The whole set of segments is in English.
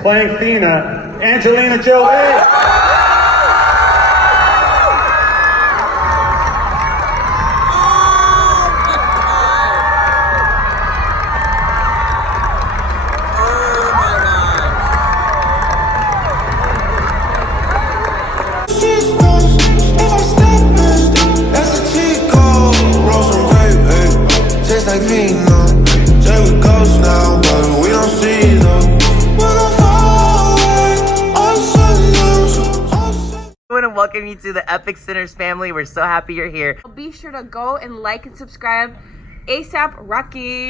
playing Thena, Angelina Jolie. Like me, no. Say we ghosts now, but we don't see them. We're gonna fall away. I want to welcome you to the Epic Sinners family. We're so happy you're here. Be sure to go and like and subscribe. ASAP Rocky.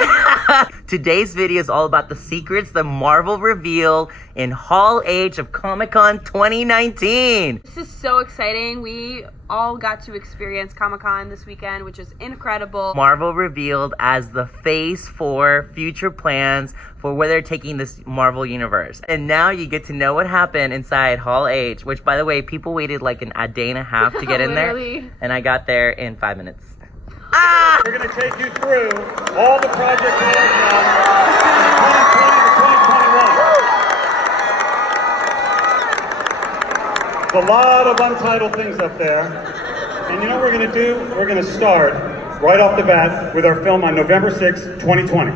Today's video is all about the secrets the Marvel reveal in Hall H of Comic-Con 2019. This is so exciting. We all got to experience Comic-Con this weekend, which is incredible. Marvel revealed as the phase 4 future plans for where they're taking this Marvel universe. And now you get to know what happened inside Hall H, which, by the way, people waited like a day and a half to get in there. And I got there in 5 minutes. We're going to take you through all the projects we're working on from 2020 to 2021. There's a lot of untitled things up there. And you know what we're going to do? We're going to start right off the bat with our film on November 6, 2020.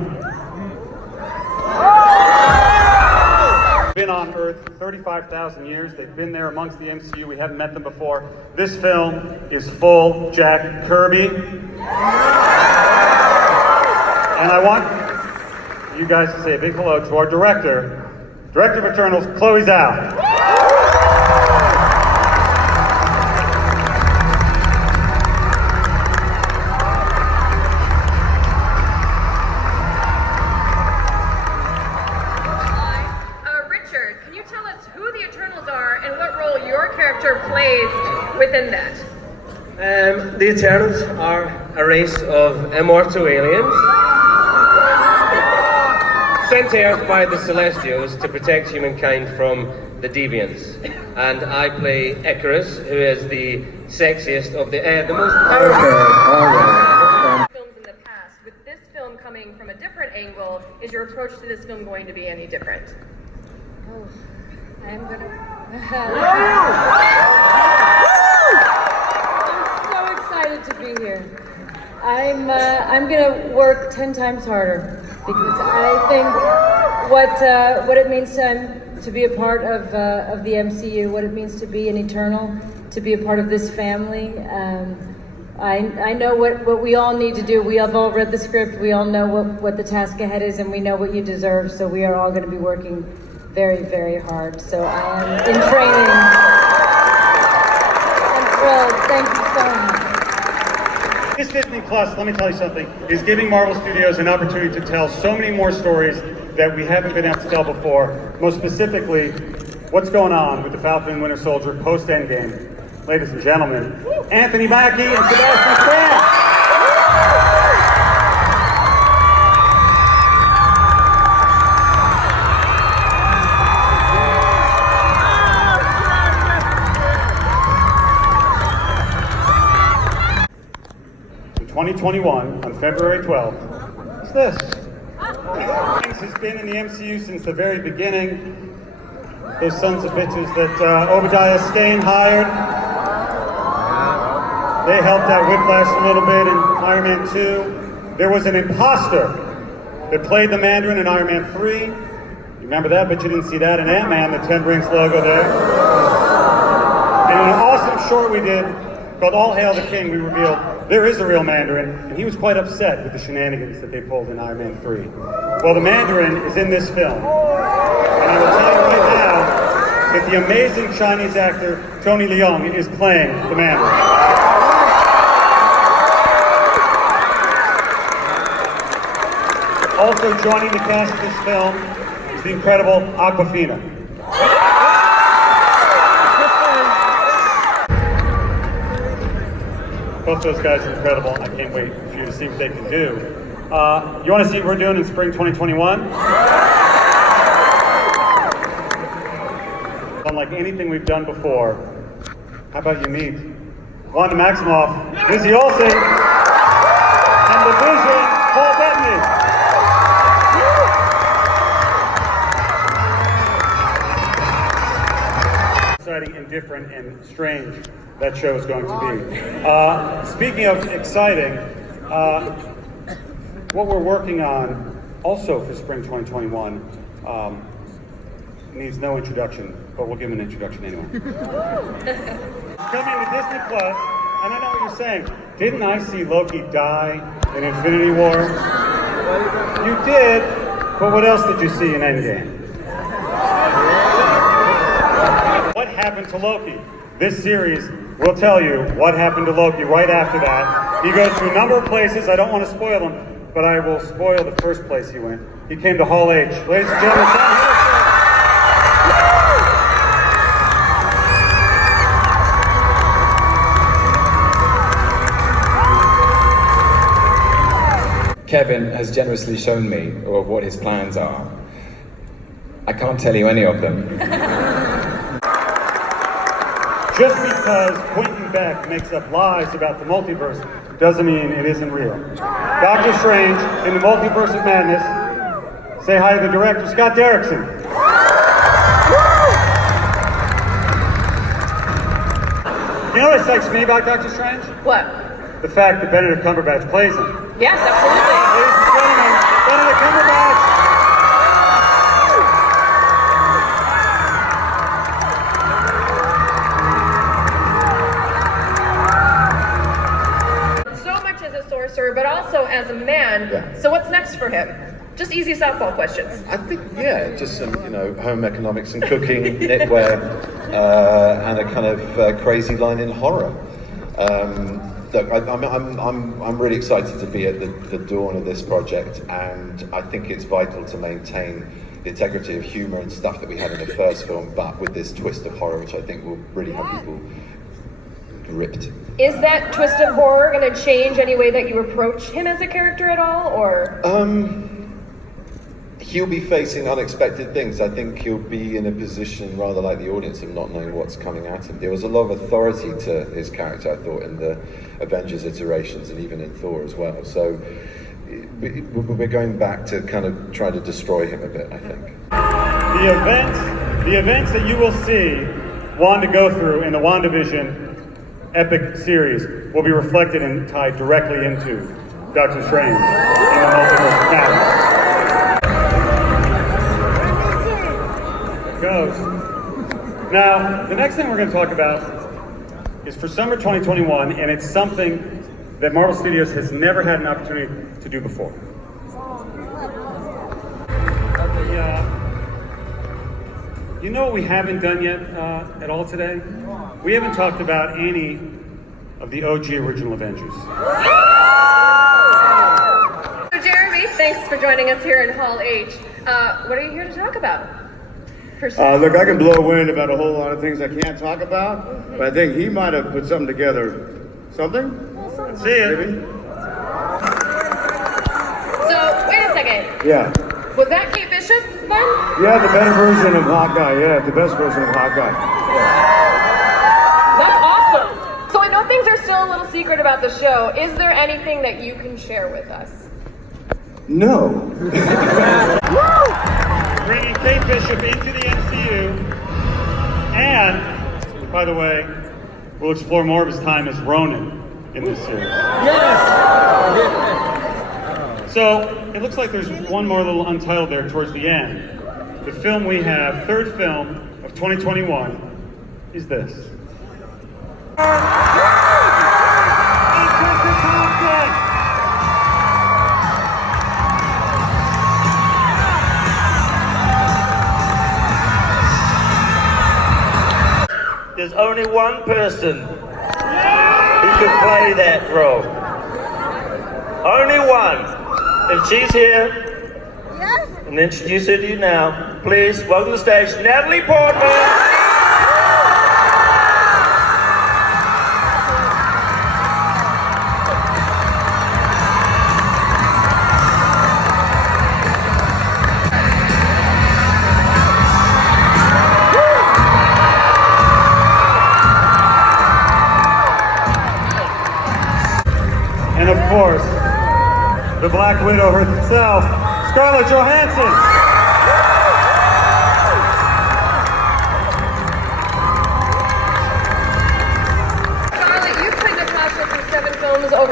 Been on Earth 35,000 years. They've been there amongst the MCU. We haven't met them before. This film is full Jack Kirby. And I want you guys to say a big hello to our director of Eternals, Chloe Zhao. Richard, can you tell us who the Eternals are and what role your character plays within that? The Eternals are a race of immortal aliens sent to Earth by the Celestials to protect humankind from the Deviants. And I play Icarus, who is the sexiest of the most powerful. Films in the past. With this film coming from a different angle, is your approach to this film going to be any different? Oh, I'm gonna. I'm so excited to be here. I'm gonna work 10 times harder because I think what it means to be a part of the MCU, what it means to be an Eternal, to be a part of this family. I know what we all need to do. We have all read the script. We all know what the task ahead is, and we know what you deserve. So we are all going to be working very, very hard. So I am in training. I'm thrilled. Thank you so much. This Disney Plus, let me tell you something, is giving Marvel Studios an opportunity to tell so many more stories that we haven't been able to tell before. Most specifically, what's going on with the Falcon and Winter Soldier post-Endgame. Ladies and gentlemen, Anthony Mackie and Sebastian Stan. In 2021, on February 12th, what's this? This has been in the MCU since the very beginning. Those sons of bitches that Obadiah Stane hired. They helped out Whiplash a little bit in Iron Man 2. There was an imposter that played the Mandarin in Iron Man 3. You remember that, but you didn't see that in Ant-Man, the Ten Rings logo there. And in an awesome short we did called All Hail the King, we revealed there is a real Mandarin, and he was quite upset with the shenanigans that they pulled in Iron Man 3. Well, the Mandarin is in this film. And I will tell you right now that the amazing Chinese actor Tony Leung is playing the Mandarin. Also joining the cast of this film is the incredible Awkwafina. Both those guys are incredible. I can't wait for you to see what they can do. You want to see what we're doing in spring 2021? Unlike anything we've done before, how about you meet Wanda Maximoff, Lizzie Olsen, and the Vision, Paul Bettany. exciting and different and strange that show is going to be. Speaking of exciting, what we're working on also for spring 2021 needs no introduction, but we'll give him an introduction anyway. It's coming to Disney Plus, and I know what you're saying. Didn't I see Loki die in Infinity War? You did, but what else did you see in Endgame? What happened to Loki? This series will tell you what happened to Loki right after that. He goes to a number of places. I don't want to spoil them, but I will spoil the first place he went. He came to Hall H. Ladies and gentlemen, Tom Hiddleston. Kevin has generously shown me of what his plans are. I can't tell you any of them. Just because Quentin Beck makes up lies about the multiverse doesn't mean it isn't real. Doctor Strange in the Multiverse of Madness. Say hi to the director, Scott Derrickson. You know what excites me about Doctor Strange? What? The fact that Benedict Cumberbatch plays him. Yes, absolutely. Ladies and gentlemen, Benedict Cumberbatch. So much as a sorcerer, but also as a man. Yeah. So what's next for him? Just easy softball questions. I think, yeah, just some, home economics and cooking, knitwear, and a kind of crazy line in horror. Look, I'm really excited to be at the dawn of this project, and I think it's vital to maintain the integrity of humor and stuff that we had in the first film, but with this twist of horror, which I think will really have people gripped. Is that twist of horror going to change any way that you approach him as a character at all, or? He'll be facing unexpected things. I think he'll be in a position, rather like the audience, of not knowing what's coming at him. There was a lot of authority to his character, I thought, in the Avengers iterations and even in Thor as well. So we're going back to kind of try to destroy him a bit, I think. The events that you will see Wanda go through in the WandaVision epic series will be reflected and tied directly into Doctor Strange in the Multiverse of Madness. Goes. Now, the next thing we're going to talk about is for summer 2021, and it's something that Marvel Studios has never had an opportunity to do before. You know what we haven't done yet at all today? We haven't talked about any of the OG original Avengers. So Jeremy, thanks for joining us here in Hall H. What are you here to talk about? Look, I can blow wind about a whole lot of things I can't talk about, but I think he might have put something together. Something? Let's see it. Maybe? So, wait a second. Yeah. Was that Kate Bishop then? Yeah, the better version of Hawkeye. Yeah, the best version of Hawkeye. That's awesome. So I know things are still a little secret about the show. Is there anything that you can share with us? No. Bringing Kate Bishop into the MCU, and, by the way, we'll explore more of his time as Ronin in this series. Yes! So, it looks like there's one more little untitled there towards the end. The film we have, third film of 2021, is this. Tessa Thompson! There's only one person who could play that role. Only one. If she's here, yes. And introduce her to you now. Please welcome to the stage, Natalie Portman. And of course, the Black Widow herself, Scarlett Johansson.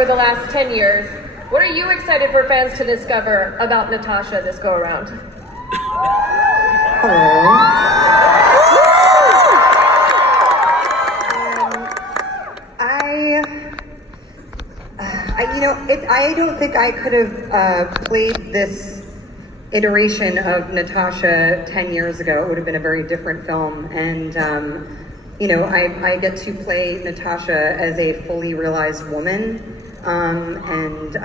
over the last 10 years. What are you excited for fans to discover about Natasha this go around? I don't think I could have played this iteration of Natasha 10 years ago. It would have been a very different film. And, I get to play Natasha as a fully realized woman, and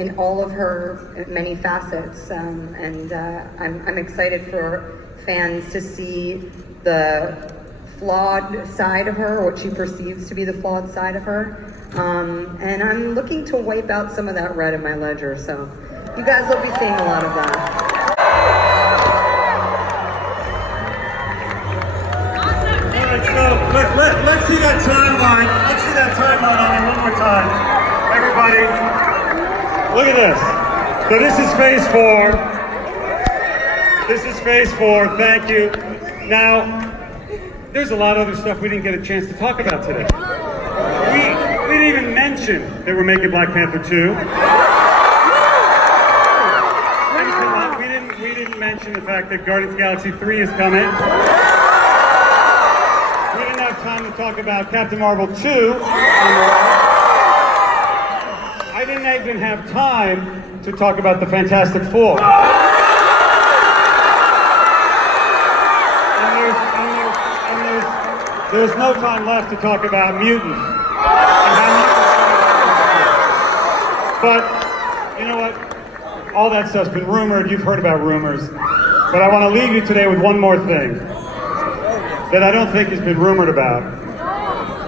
in all of her many facets. I'm excited for fans to see the flawed side of her, or what she perceives to be the flawed side of her. And I'm looking to wipe out some of that red in my ledger, so you guys will be seeing a lot of that. Let's see that timeline. Let's see that timeline on it one more time. Everybody, look at this. So this is phase 4. This is phase 4. Thank you. Now, there's a lot of other stuff we didn't get a chance to talk about today. We didn't even mention that we're making Black Panther 2. We didn't mention the fact that Guardians of the Galaxy 3 is coming. We didn't have time to talk about Captain Marvel 2. I didn't even have time to talk about the Fantastic Four. And there's no time left to talk about mutants. But you know what? All that stuff's been rumored. You've heard about rumors. But I want to leave you today with one more thing that I don't think has been rumored about.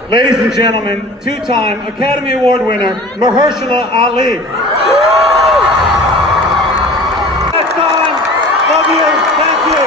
Ladies and gentlemen, 2-time Academy Award winner, Mahershala Ali. That's time. Love you. Thank you.